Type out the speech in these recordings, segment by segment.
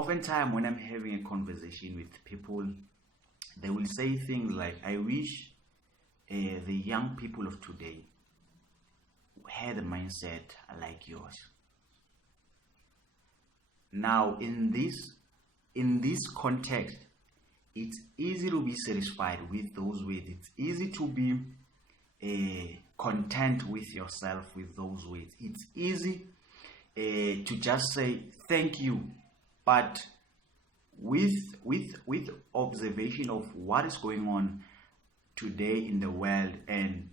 oftentimes when I'm having a conversation with people, they will say things like, I wish the young people of today had a mindset like yours. Now, in this context, it's easy to be satisfied with those words. It's easy to be content with yourself with those words. It's easy to just say thank you, but with observation of what is going on today in the world and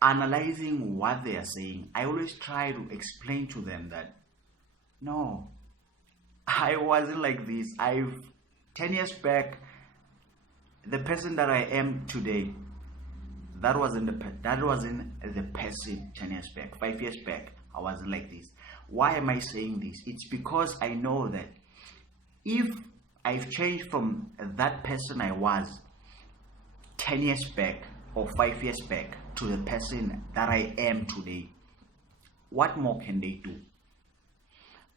analyzing what they are saying, I always try to explain to them that no, I wasn't like this. 10 years back, the person that I am today, that wasn't the person 10 years back. 5 years back, I wasn't like this. Why am I saying this? It's because I know that if I've changed from that person I was 10 years back or 5 years back to the person that I am today, what more can they do?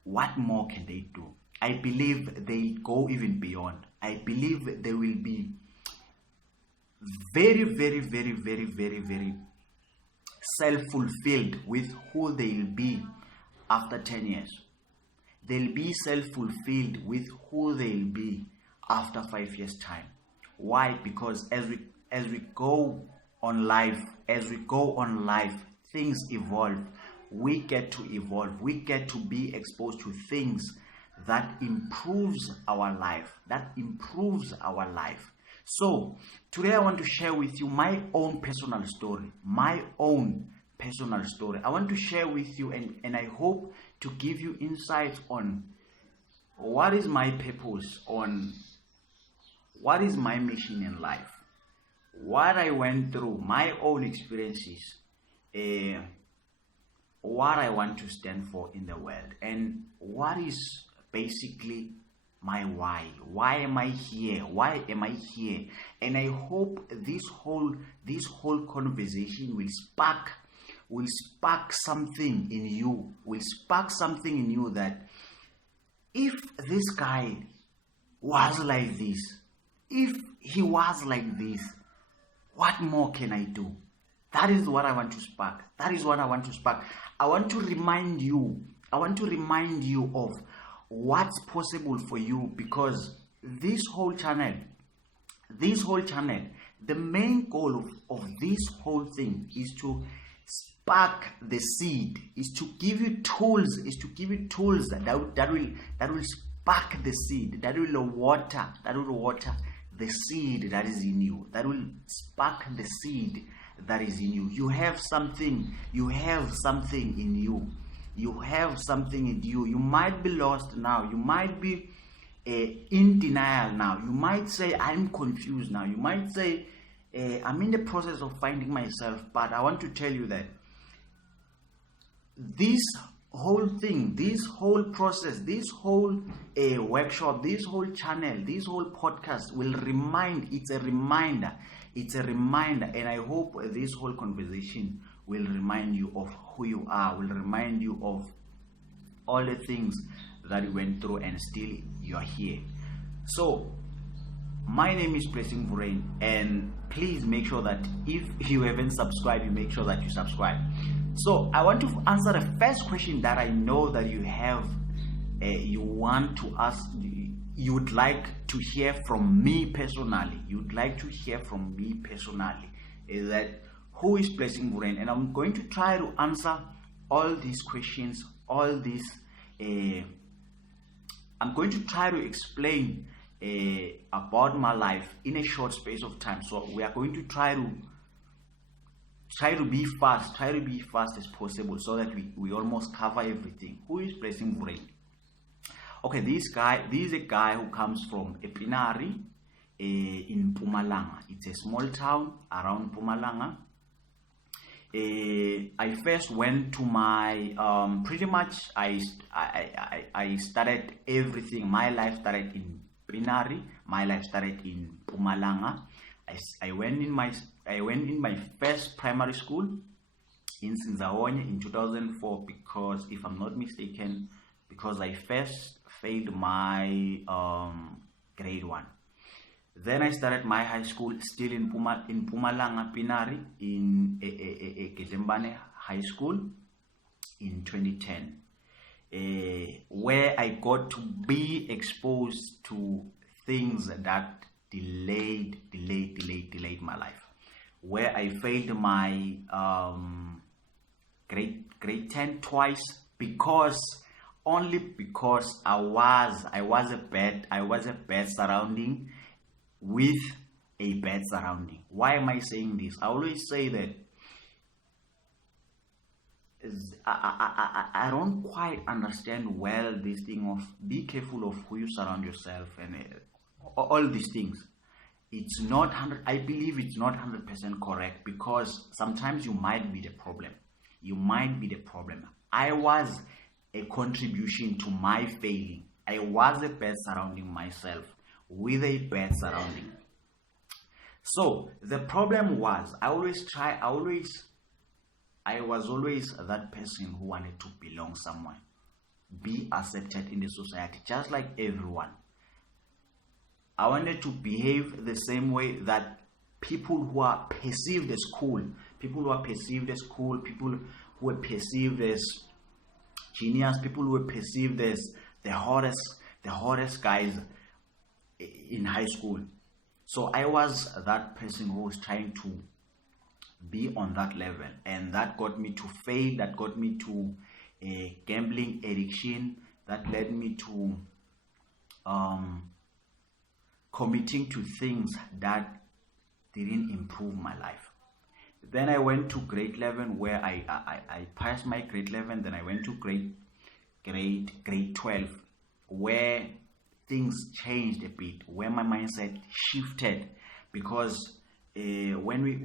What more can they do? I believe they go even beyond. I believe they will be very, very, very, very, very, very self-fulfilled with who they'll be after 10 years. They'll be self-fulfilled with who they'll be after 5 years' time. Why? Because as we go on life, things evolve. We get to evolve. We get to be exposed to things that improves our life. So today I want to share with you my own personal story. I want to share with you and I hope to give you insights on what is my purpose, on what is my mission in life, what I went through, my own experiences, what I want to stand for in the world, and what is basically my why. Why am I here? And I hope this whole conversation will spark something in you, that if this guy was like this, if he was like this, what more can I do? That is what I want to spark. I want to remind you of what's possible for you, because this whole channel, the main goal of this whole thing is to spark the seed, is to give you tools, that will spark the seed, that will water the seed that is in you, that will spark the seed that is in you. You have something in you. You might be lost now. You might be in denial now. You might say, I'm confused now. You might say, I'm in the process of finding myself. But I want to tell you that this whole thing, this whole process, this whole workshop, this whole channel, this whole podcast will remind. It's a reminder, and I hope this whole conversation will remind you of who you are, will remind you of all the things that you went through, and still you're here. So my name is Blessing Vurain, and please make sure that if you haven't subscribed, you make sure that you subscribe. So I want to answer the first question that I know that you have, you want to ask, you would like to hear from me personally. Is that who is Blessing Vurain? And I'm going to try to answer all these questions, I'm going to try to explain about my life in a short space of time. So we are going to try to be fast as possible, so that we almost cover everything. Who is Blessing Vurain? Okay, this is a guy who comes from Epinari in Mpumalanga. It's a small town around Mpumalanga. I first went to my pretty much I started everything. My life started in Epinari. My life started in Mpumalanga. I went in my first primary school in Sinzawonye in 2004, because if I'm not mistaken, because I first failed my grade 1. Then I started my high school still in Mpumalanga Pinari in Gedembane High School in 2010, where I got to be exposed to things that delayed my life, where I failed my grade 10 twice only because I was a bad surrounding with a bad surrounding. Why am I saying this? I always say that I don't quite understand well this thing of be careful of who you surround yourself and all these things. It's not 100. I believe it's not 100% correct, because sometimes you might be the problem. I was a contribution to my failing. I was a bad surrounding myself with a bad surrounding. So the problem was I was always that person who wanted to belong somewhere, be accepted in the society, just like everyone. I wanted to behave the same way that people who are perceived as cool, people who are perceived as genius, people who were perceived as the hottest guys in high school. So I was that person who was trying to be on that level, and that got me to fail, that got me to a gambling addiction, that led me to committing to things that didn't improve my life. Then I went to grade 11, where I passed my grade 11. Then I went to grade 12, where things changed a bit, where my mindset shifted, because when we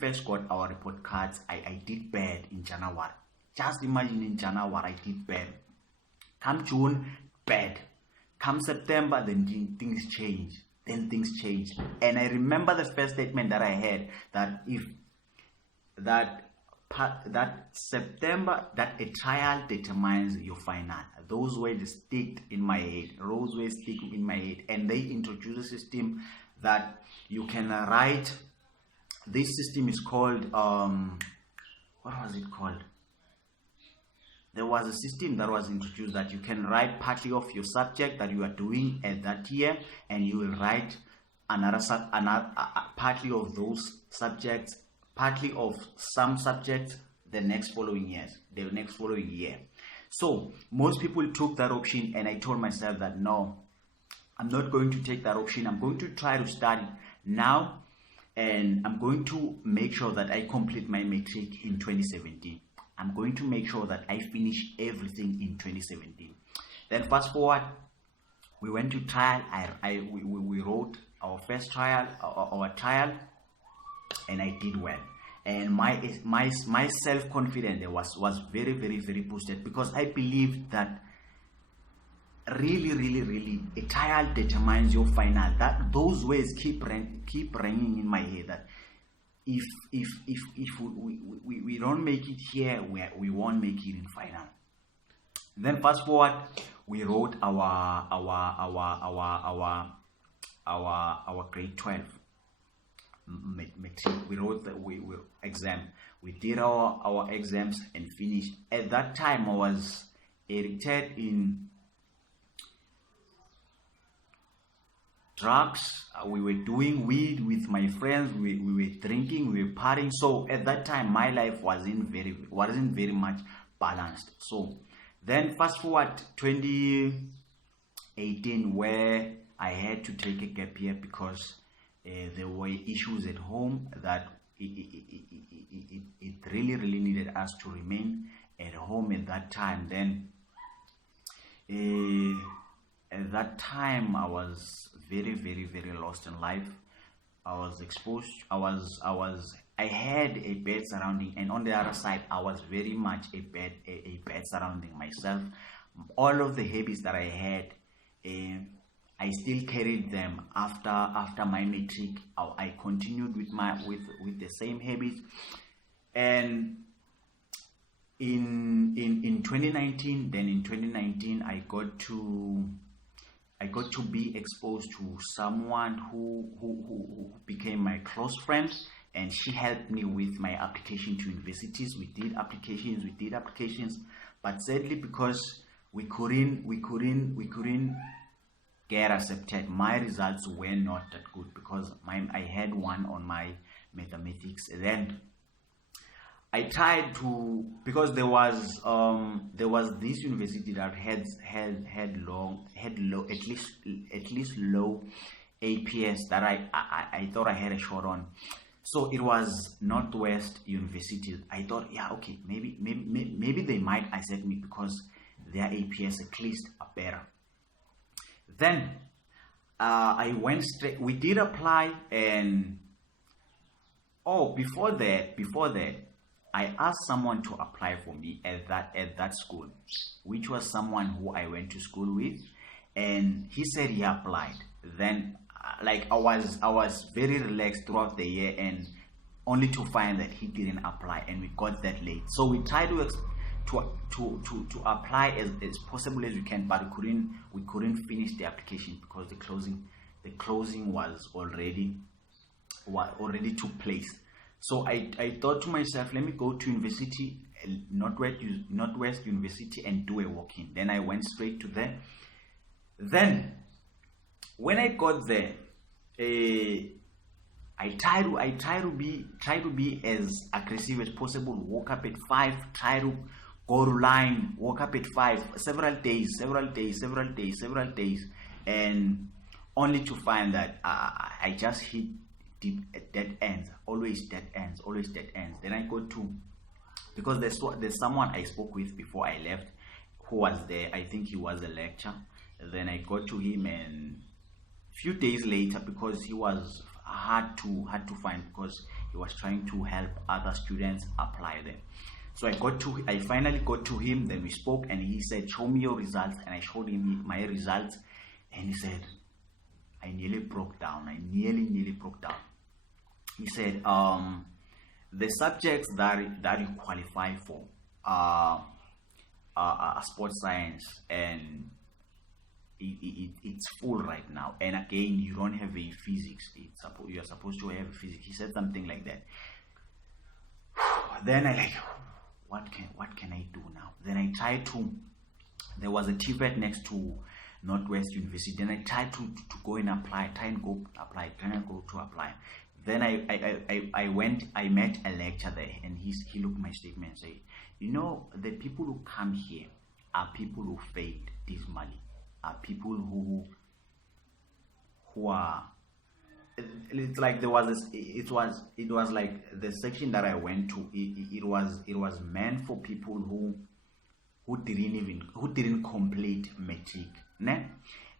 first got our report cards, I did bad in January. Just imagine, in January I did bad. Come June, bad. Come September, then things change. And I remember the first statement that I had, that if that September, that a trial determines your final. Those words stick in my head. And they introduced a system that you can write. This system is called what was it called? There was a system that was introduced that you can write partly of your subject that you are doing at that year, and you will write another partly of those subjects, partly of some subjects the next following year. So most people took that option, and I told myself that no, I'm not going to take that option. I'm going to try to study now, and I'm going to make sure that I complete my matric in 2017. I'm going to make sure that I finish everything in 2017. Then fast forward, we went to trial. We wrote our first trial, our trial, and I did well. And my self-confidence was very boosted, because I believed that really a trial determines your final. That those words keep ringing in my head, that if we don't make it here, we won't make it in final. Then fast forward, we wrote our grade 12 matric. We wrote the exam. We did our exams and finished. At that time, I was addicted in drugs. We were doing weed with my friends. We were drinking. We were partying. So at that time, my life wasn't very much balanced. So then fast forward 2018, where I had to take a gap year because there were issues at home that it really needed us to remain at home at that time. Then at that time, I was very lost in life. I was exposed. I had a bad surrounding, and on the other side, I was very much a bad surrounding myself. All of the habits that I had, I still carried them after my matric. I continued with the same habits, and in 2019, then in 2019 I got to be exposed to someone who became my close friend, and she helped me with my application to universities. We did applications, but sadly, because we couldn't get accepted, my results were not that good because I had one on my mathematics. Then I tried to, because there was this university that had low at least low APS that I thought I had a shot on. So it was Northwest University. I thought, yeah, okay, maybe they might accept me because their APS at least are better. Then I went straight. We did apply, and before that, I asked someone to apply for me at that school, which was someone who I went to school with, and he said he applied. Then, like I was very relaxed throughout the year, and only to find that he didn't apply, and we got that late. So we tried to apply as possible as we can, but we couldn't finish the application because the closing was already took place. So I thought to myself, let me go to university, Northwest University, and do a walk-in. Then I went straight to there. Then when I got there, I try to be as aggressive as possible. Woke up at 5, try to go to line, woke up at 5, several days, and only to find that I just hit dead ends, always dead ends. Then I go to, because there's someone I spoke with before I left who was there. I think he was a lecturer. Then I got to him, and few days later, because he was hard to find, because he was trying to help other students apply there. So I finally got to him. Then we spoke, and he said, show me your results. And I showed him my results, and he said, I nearly broke down. I nearly broke down. He said, the subjects that you qualify for are sports science, and it's full right now. And again, you don't have a physics. You are supposed to have physics. He said something like that. Then I like, what can I do now? Then I tried to. There was a TVET next to Northwest University. Then I tried to go and apply. Try and go to apply. Then I went. I met a lecturer there, and he looked at my statement and said, the people who come here are people who failed dismally. Are people who are. It's like there was this. It was like the section that I went to. It was meant for people who didn't complete matric, ne?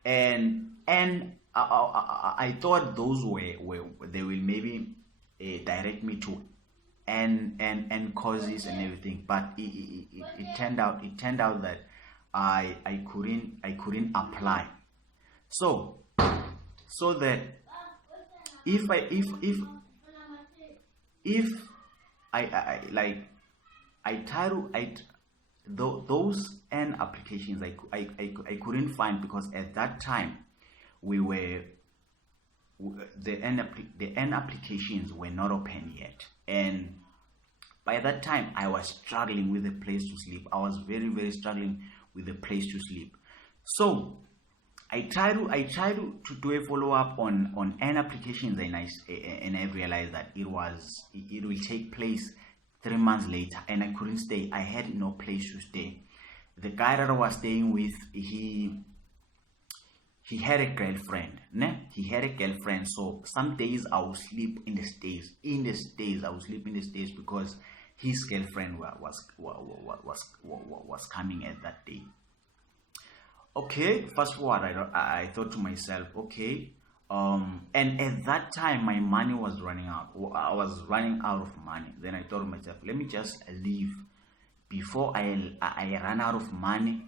And I thought those they will maybe direct me to N courses and everything, but it turned out that I couldn't apply. So that if those N applications I couldn't find, because at that time the N applications were not open yet, and by that time I was struggling with a place to sleep. I was very, very struggling with a place to sleep. So I try to do a follow up on N applications, and I realized that it will take place 3 months later, and I couldn't stay. I had no place to stay. The guy that I was staying with, he had a girlfriend, ne? He had a girlfriend. So some days I would sleep in the stays. I would sleep in the stays because his girlfriend was coming at that day. Okay, fast forward. I thought to myself, okay. And at that time, my money was running out. I was running out of money. Then I thought to myself, let me just leave before I run out of money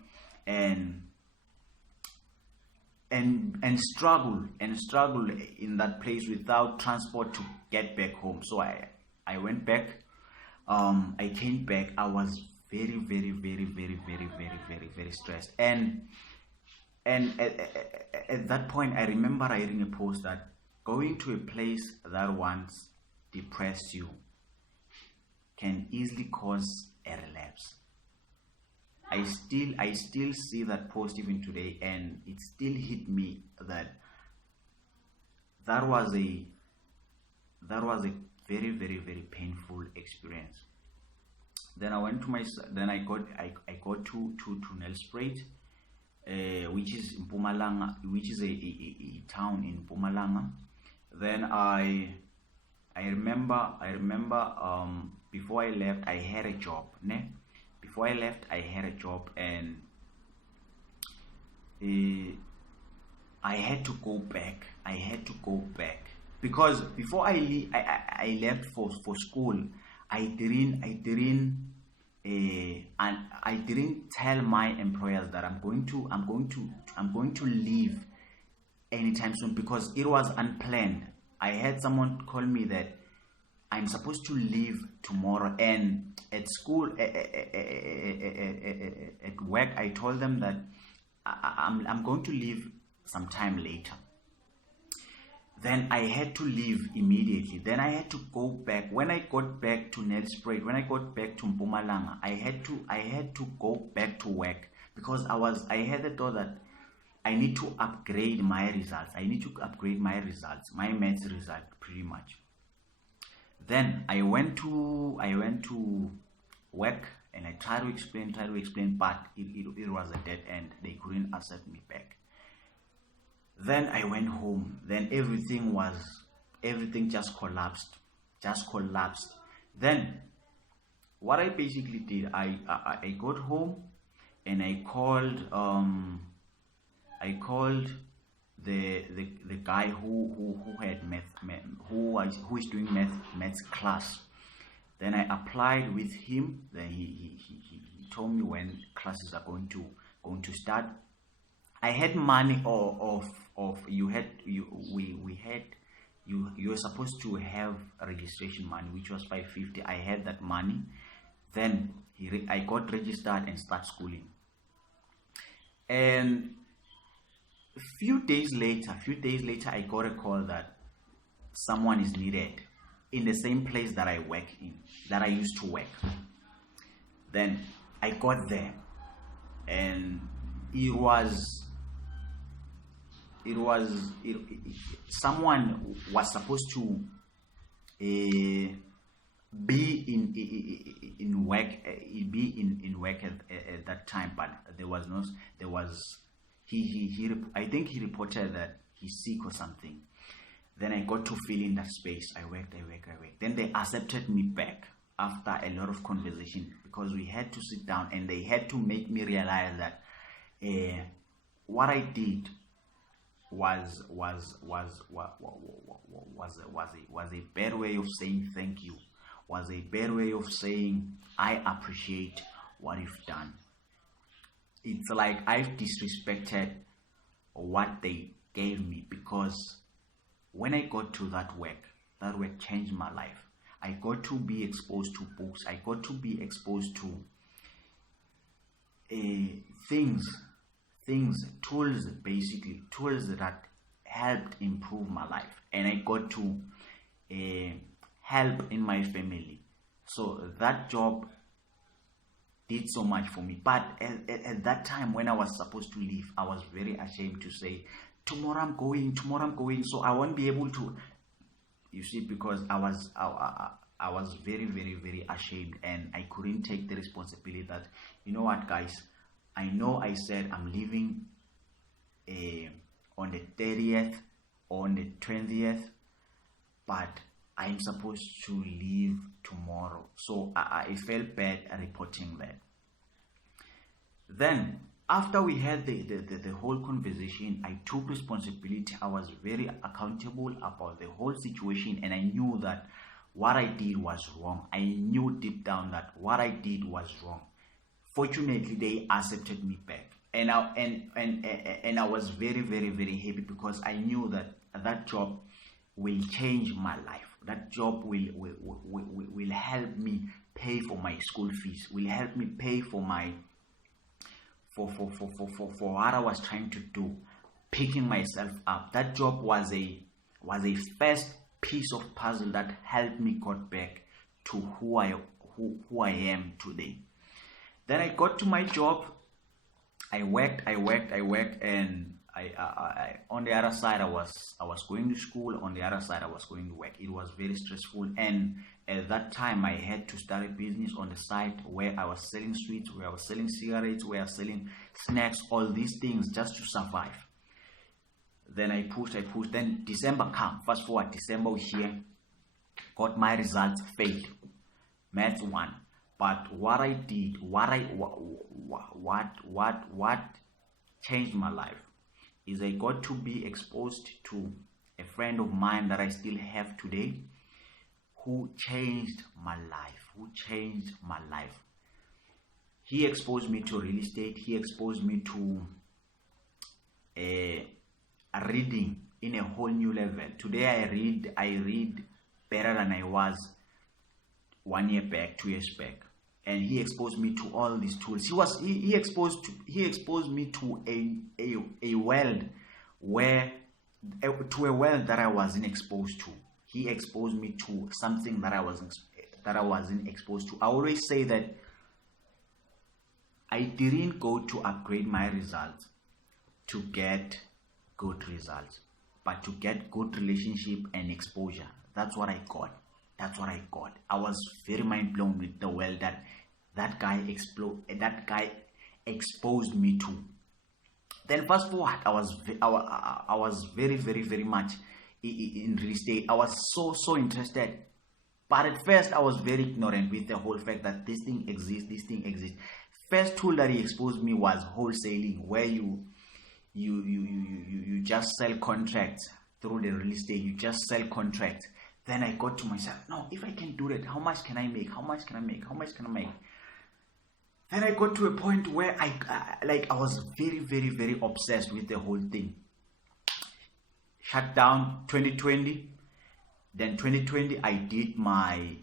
and struggle in that place without transport to get back home. So I went back. I came back. I was very, very, very, very, very, very, very, very stressed. And at that point, I remember writing a post that going to a place that once depressed you can easily cause a relapse. I still see that post even today, and it still hit me that was a very, very, very painful experience. Then I went to I got to Nelspruit, which is in Mpumalanga, which is a town in Mpumalanga. Then I remember before I left, I had a job. Before I left, I had a job, and I had to go back. Because before I left for school, I didn't tell my employers that I'm going to leave anytime soon, because it was unplanned. I had someone call me that I'm supposed to leave tomorrow, and at school, at work, I told them that I'm going to leave sometime later. Then I had to leave immediately. Then I had to go back. When I got back to Nelspruit, when I got back to Mpumalanga, I had to go back to work, because I had the thought that I need to upgrade my results. My maths result, pretty much. Then I went to work, and I tried to explain, but it was a dead end. They couldn't accept me back. Then I went home. Then everything just collapsed. Then what I basically did, I got home, and I called the guy who is doing maths class. Then I applied with him. Then he told me when classes are going to start. I had money you were supposed to have a registration money, which was 550. I had that money. Then I got registered and start schooling. And a few days later, I got a call that someone is needed in the same place that I used to work. Then I got there, and someone was supposed to be in work at that time, but I think he reported that he's sick or something. Then I got to fill in that space. I worked. Then they accepted me back after a lot of conversation, because we had to sit down, and they had to make me realize that what I did was a bad way of saying thank you, was a bad way of saying I appreciate what you've done. It's like I've disrespected what they gave me, because when I got to that work changed my life. I got to be exposed to books. I got to be exposed to tools that helped improve my life, and I got to help in my family. So that job did so much for me. But at that time, when I was supposed to leave, I was very ashamed to say, tomorrow I'm going, so I won't be able to, you see, because I was very, very, very ashamed, and I couldn't take the responsibility that, you know what, guys, I know I said I'm leaving on the 30th or on the 20th, but I'm supposed to leave tomorrow. So I felt bad reporting that. Then, after we had the whole conversation, I took responsibility. I was very accountable about the whole situation, and I knew that what I did was wrong. I knew deep down that what I did was wrong. Fortunately, they accepted me back, and I was very, very, very happy, because I knew that job will change my life. That job will help me pay for my school fees, will help me pay for my for what I was trying to do, picking myself up. That job was a first piece of puzzle that helped me got back to who I am today. Then I got to my job. I worked, and I on the other side I was going to school. On the other side I was going to work. It was very stressful, and at that time I had to start a business on the side where I was selling sweets, where I was selling cigarettes, where I was selling snacks, all these things just to survive. Then I pushed. Then December come. Fast forward, December here. Got my results, failed. Maths 1. But what I did, what changed my life is I got to be exposed to a friend of mine that I still have today, who changed my life. He exposed me to real estate. He exposed me to reading in a whole new level. Today I read better than I was 1 year back, 2 years back. And he exposed me to all these tools. He exposed me to a world that I wasn't exposed to. He exposed me to something that I wasn't exposed to. I always say that I didn't go to upgrade my results to get good results, but to get good relationship and exposure. That's what I got. I was very mind blown with the world that guy exposed me to. Then fast forward, I was very, very, very much in real estate. I was so interested, but at first I was very ignorant with the whole fact that this thing exists. First tool that he exposed me was wholesaling, where you just sell contracts through the real estate. You just sell contracts. Then I got to myself, no, if I can do that, how much can I make? Then I got to a point where I was very, very, very obsessed with the whole thing. Shut down 2020. Then 2020 I did my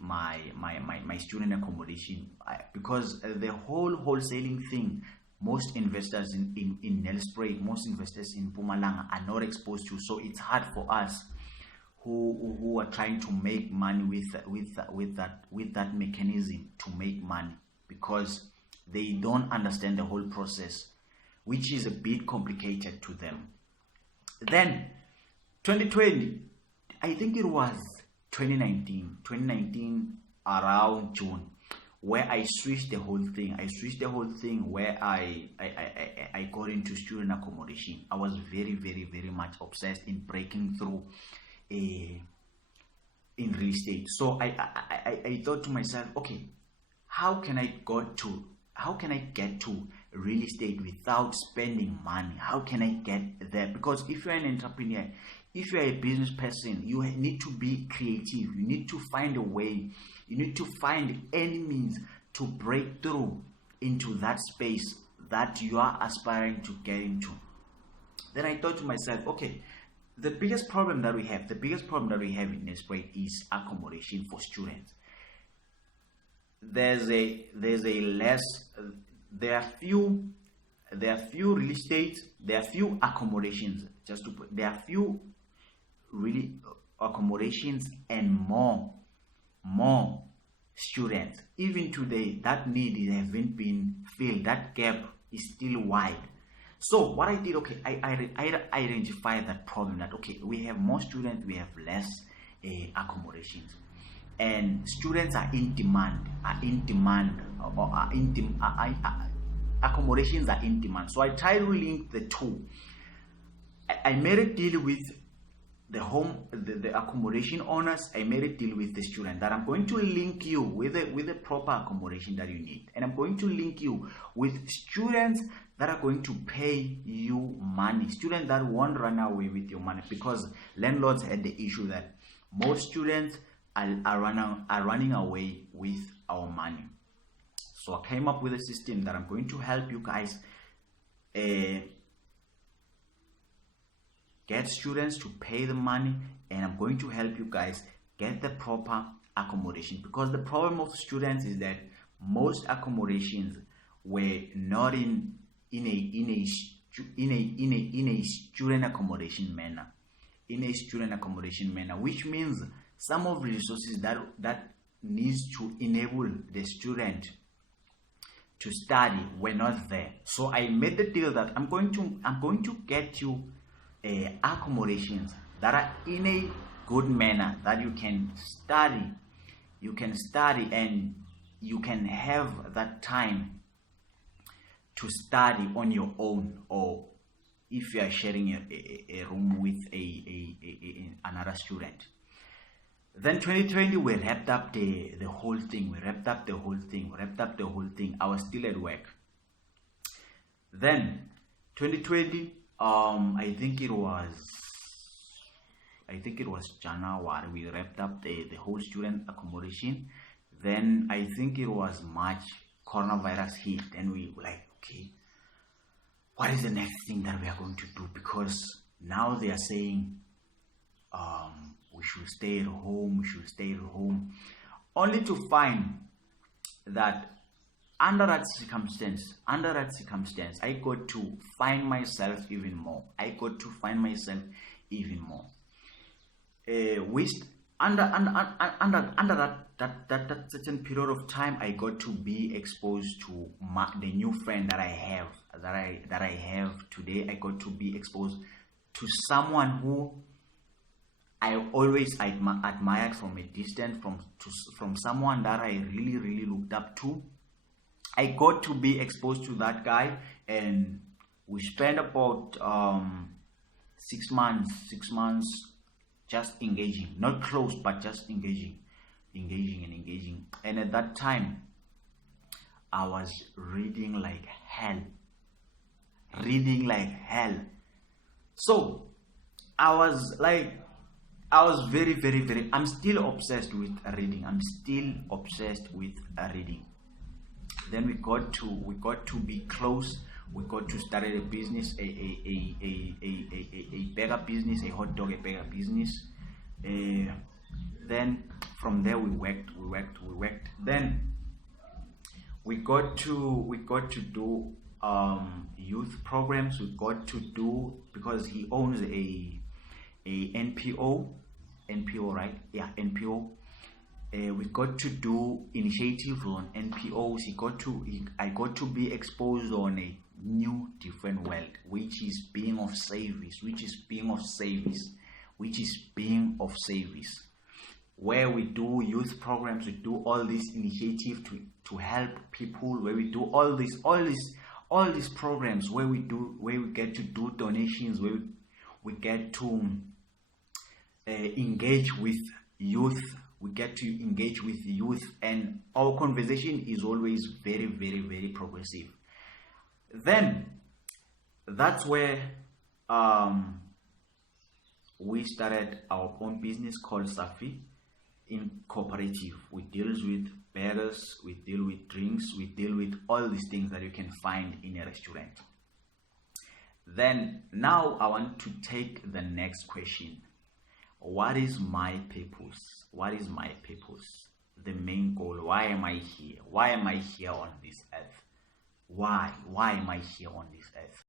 student accommodation, because the whole wholesaling thing, most investors in Nelspruit, most investors in Mpumalanga are not exposed to. So it's hard for us who are trying to make money with that mechanism to make money, because they don't understand the whole process, which is a bit complicated to them. Then 2020, I think it was 2019 around June, where I switched the whole thing. Where I got into student accommodation. I was very, very, very much obsessed in breaking through in real estate. So I thought to myself, okay, how can I get to real estate without spending money? How can I get there? Because if you're an entrepreneur, if you're a business person, you need to be creative. You need to find a way. You need to find any means to break through into that space that you are aspiring to get into. Then I thought to myself, okay, the biggest problem that we have in Nelspruit is accommodation for students. There are few real estate, there are few accommodations, there are few really accommodations and more students. Even today, that need hasn't been filled. That gap is still wide. So what I did, okay, I identified that problem, that okay, we have more students, we have less accommodations, and students are in demand, accommodations are in demand. So I tried to link the two. I made a deal with the accommodation owners. I made a deal with the student that I'm going to link you with the proper accommodation that you need, and I'm going to link you with students that are going to pay you money, students that won't run away with your money, because landlords had the issue that most students are running away with our money. So I came up with a system that I'm going to help you guys get students to pay the money, and I'm going to help you guys get the proper accommodation, because the problem of students is that most accommodations were not in a student accommodation manner, which means some of the resources that needs to enable the student to study were not there. So I made the deal that I'm going to get you accommodations that are in a good manner, that you can study and you can have that time to study on your own, or if you are sharing a room with another student. Then 2020 we wrapped up the whole thing. I was still at work. Then 2020, I think it was January, we wrapped up the whole student accommodation. Then I think it was March, coronavirus hit, and we were like, okay, what is the next thing that we are going to do? Because now they are saying we should stay at home, only to find that under that circumstance, I got to find myself even more. Under that certain period of time, I got to be exposed to the new friend that I have today. I got to be exposed to someone who I always admired from a distance, from someone that I really looked up to. I got to be exposed to that guy, and we spent about 6 months just engaging, not close, but just engaging. And at that time, I was reading like hell. So I was very, I'm still obsessed with reading. Then we got to be close. We got to start a business, a burger business, a hot dog, burger business. Then from there we worked. Then we got to do youth programs. We got to do, because he owns a NPO, right? Yeah, NPO. We got to do initiatives on NPOs. I got to be exposed on a new, different world, which is being of service, where we do youth programs, we do all these initiatives to help people, where we do all these programs, where we get to do donations, where we get to engage with youth. And our conversation is always very, very progressive. Then that's where we started our own business called Safi in cooperative. We deal with burgers, we deal with drinks, we deal with all these things that you can find in a restaurant. Then now I want to take the next question. What is my purpose? The main goal. Why am I here? Why am I here on this earth? Why am I here on this earth?